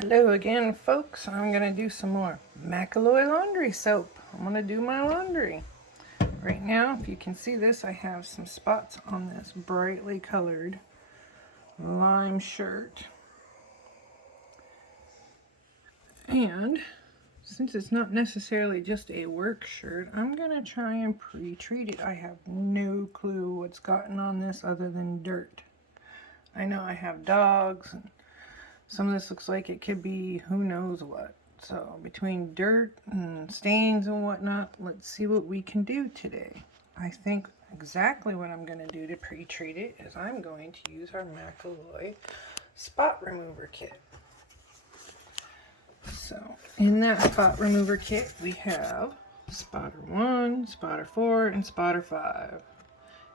Hello again, folks. I'm going to do some more Macaloy laundry soap. I'm going to do my laundry. Right now, if you can see this, I have some spots on this brightly colored lime shirt. And since it's not necessarily just a work shirt, I'm going to try and pre-treat it. I have no clue what's gotten on this other than dirt. I know I have dogs, and some of this looks like it could be who knows what. So between dirt and stains and whatnot, let's see what we can do today. I think exactly what I'm going to do to pre-treat it is I'm going to use our Macaloy spot remover kit. So in that spot remover kit we have spotter 1, spotter 4, and spotter 5.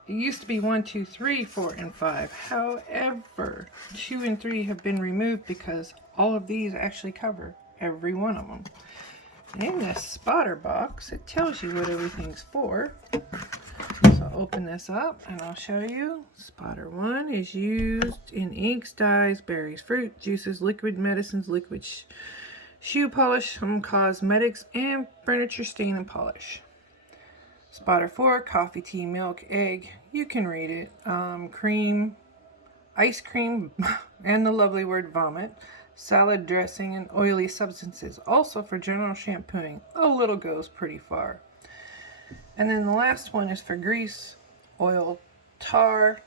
It used to be 1, 2, 3, 4, and 5. However, 2 and 3 have been removed because all of these actually cover every one of them. In this spotter box, it tells you what everything's for. So I'll open this up and I'll show you. Spotter 1 is used in inks, dyes, berries, fruit, juices, liquid medicines, liquid shoe polish, some cosmetics, and furniture stain and polish. Spotter 4, coffee, tea, milk, egg, you can read it, cream, ice cream, and the lovely word vomit, salad dressing, and oily substances. Also for general shampooing, a little goes pretty far. And then the last one is for grease, oil, tar,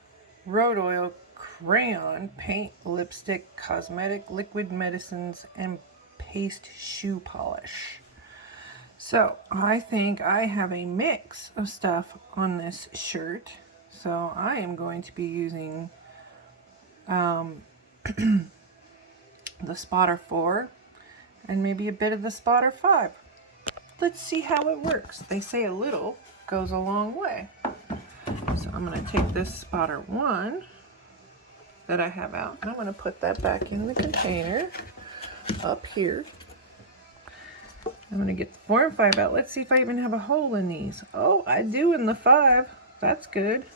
road oil, crayon, paint, lipstick, cosmetic, liquid medicines, and paste shoe polish. So I think I have a mix of stuff on this shirt. So I am going to be using the spotter 4 and maybe a bit of the spotter 5. Let's see how it works. They say a little goes a long way. So I'm going to take this spotter 1 that I have out and I'm going to put that back in the container up here. I'm going to get the 4 and 5 out. Let's see if I even have a hole in these. Oh, I do in the 5. That's good.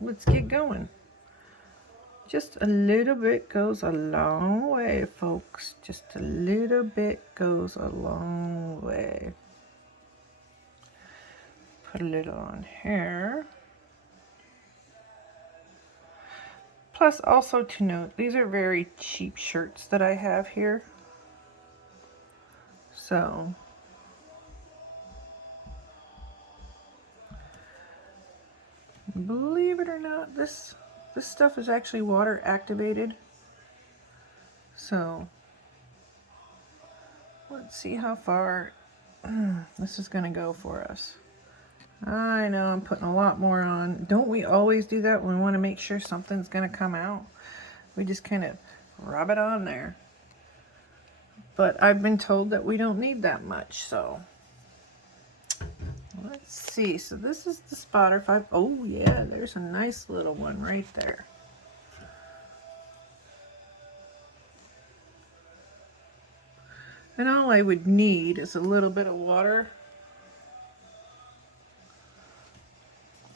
Let's get going. Just a little bit goes a long way, folks. Just a little bit goes a long way. Put a little on here. Plus, also to note, these are very cheap shirts that I have here. So believe it or not, this stuff is actually water activated. So let's see how far this is going to go for us. I know I'm putting a lot more on. Don't we always do that when we want to make sure something's going to come out? We just kind of rub it on there. But I've been told that we don't need that much, so let's see. So this is the spotter 5. Oh yeah, there's a nice little one right there. And all I would need is a little bit of water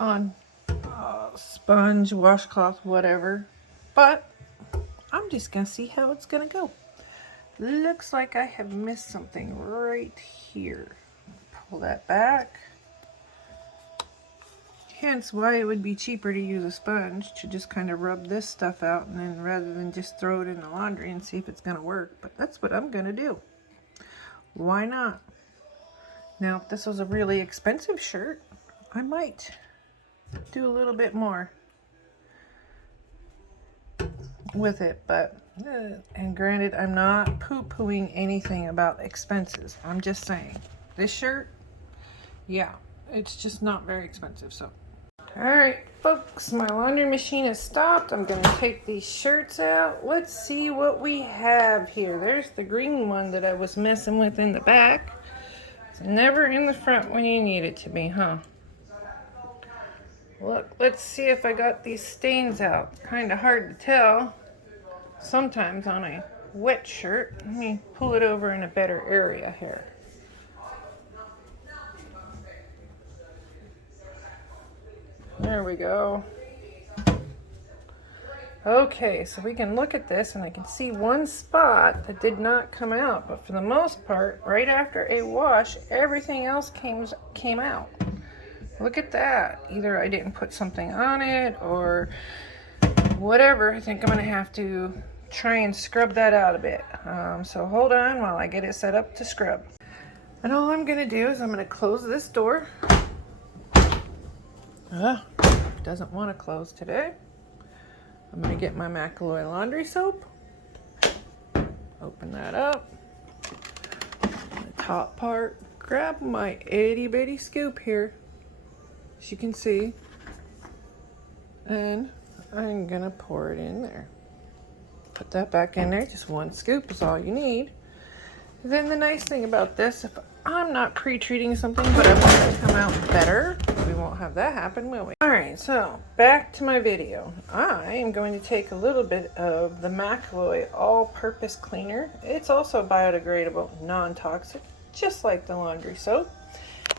on sponge, washcloth, whatever. But I'm just gonna see how it's gonna go. Looks like I have missed something right here. Pull that back. Hence why it would be cheaper to use a sponge to just kind of rub this stuff out and then rather than just throw it in the laundry and see if it's gonna work. But that's what I'm gonna do. Why not? Now, if this was a really expensive shirt, I might do a little bit more with it, but and granted, I'm not poo-pooing anything about expenses. I'm just saying this shirt, yeah, it's just not very expensive. So all right, folks, my laundry machine has stopped. I'm gonna take these shirts out. Let's see what we have here. There's the green one that I was messing with in the back. It's never in the front when you need it to be, huh? Look, let's see if I got these stains out. Kind of hard to tell sometimes on a wet shirt. Let me pull it over in a better area here. There we go. Okay, so we can look at this and I can see one spot that did not come out, but for the most part, right after a wash, everything else came out. Look at that. Either I didn't put something on it or whatever. I think I'm gonna have to try and scrub that out a bit. So hold on while I get it set up to scrub. And all I'm gonna do is I'm gonna close this door. Doesn't want to close today. I'm going to get my Macaloy laundry soap. Open that up. The top part. Grab my itty bitty scoop here, as you can see. And I'm going to pour it in there. Put that back in there. Just one scoop is all you need. Then the nice thing about this, if I'm not pre-treating something, but I want it to come out better, we won't have that happen, will we? Alright, so back to my video. I am going to take a little bit of the Macaloy all-purpose cleaner. It's also biodegradable, non-toxic, just like the laundry soap.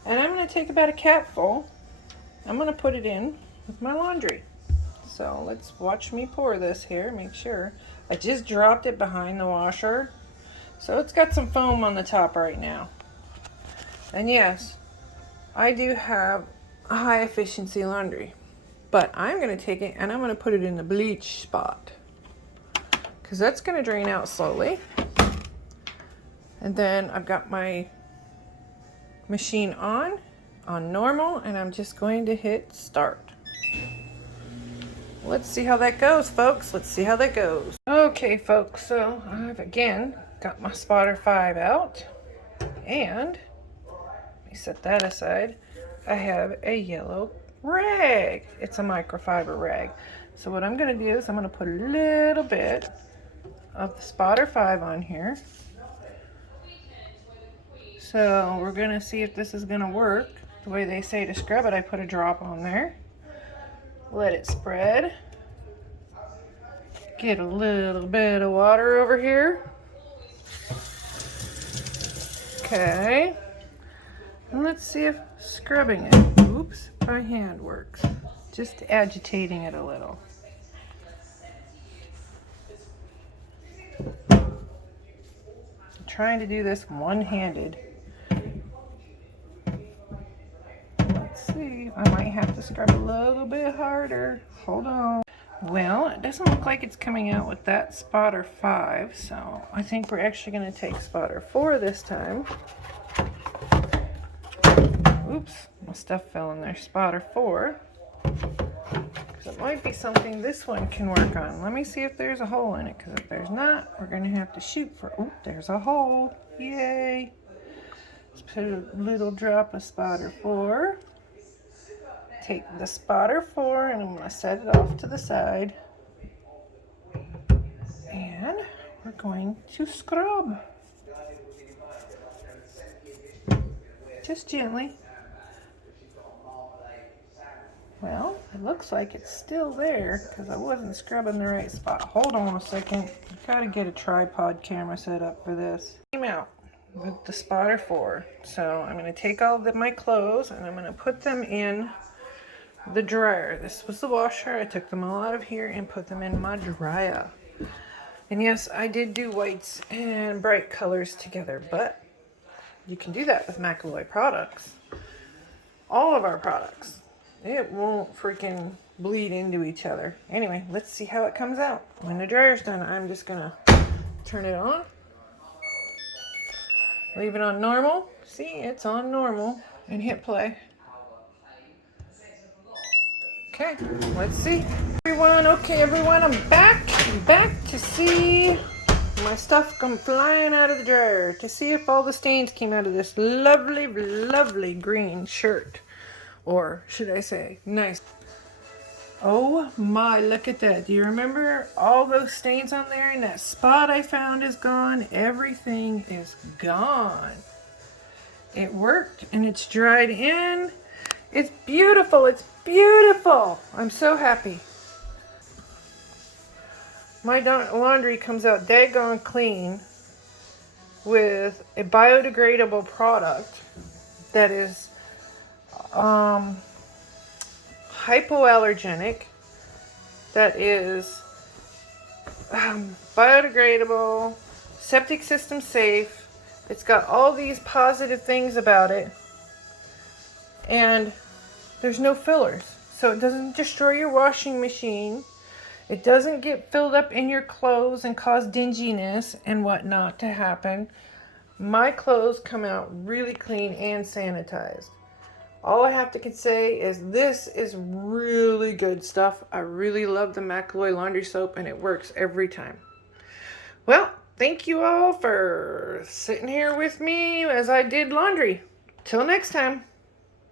And I'm going to take about a capful. I'm going to put it in with my laundry. So let's watch me pour this here, make sure. I just dropped it behind the washer. So it's got some foam on the top right now. And yes, I do have a high efficiency laundry, but I'm going to take it and I'm going to put it in the bleach spot because that's going to drain out slowly. And then I've got my machine on normal, and I'm just going to hit start. Let's see how that goes, folks. Let's see how that goes. Okay, folks, so I've again got my spotter 5 out, and let me set that aside. I have a yellow rag. It's a microfiber rag. So what I'm going to do is I'm going to put a little bit of the spotter 5 on here. So we're going to see if this is going to work the way they say to scrub it. I put a drop on there. Let it spread. Get a little bit of water over here. Okay. And let's see if scrubbing it, oops, by hand works. Just agitating it a little. I'm trying to do this one-handed. Let's see, I might have to scrub a little bit harder. Hold on. Well, it doesn't look like it's coming out with that spotter 5, so I think we're actually going to take spotter 4 this time. Oops, my stuff fell in there. Spotter 4. Because it might be something this one can work on. Let me see if there's a hole in it, because if there's not, we're going to have to shoot for... Oh, there's a hole. Yay. Let's put a little drop of spotter 4. Take the spotter 4 and I'm going to set it off to the side. And we're going to scrub. Just gently. Well, it looks like it's still there because I wasn't scrubbing the right spot. Hold on a second. I've got to get a tripod camera set up for this. Came out with the spotter 4. So I'm going to take all of my clothes and I'm going to put them in the dryer. This was the washer. I took them all out of here and put them in my dryer. And yes, I did do whites and bright colors together, but you can do that with Macaloy products. All of our products. It won't freaking bleed into each other. Anyway, let's see how it comes out. When the dryer's done, I'm just gonna turn it on. Leave it on normal. See, it's on normal. And hit play. Okay, let's see. Okay, everyone, I'm back to see my stuff come flying out of the dryer, to see if all the stains came out of this lovely, lovely green shirt. Or should I say, nice. Oh my, look at that. Do you remember all those stains on there? And that spot I found is gone. Everything is gone. It worked and it's dried in. It's beautiful. It's beautiful. I'm so happy. My laundry comes out daggone clean with a biodegradable product that is hypoallergenic, that is biodegradable, septic system safe. It's got all these positive things about it. And there's no fillers. So it doesn't destroy your washing machine. It doesn't get filled up in your clothes and cause dinginess and whatnot to happen. My clothes come out really clean and sanitized. All I have to say is this is really good stuff. I really love the Macaloy laundry soap and it works every time. Well, thank you all for sitting here with me as I did laundry. Till next time.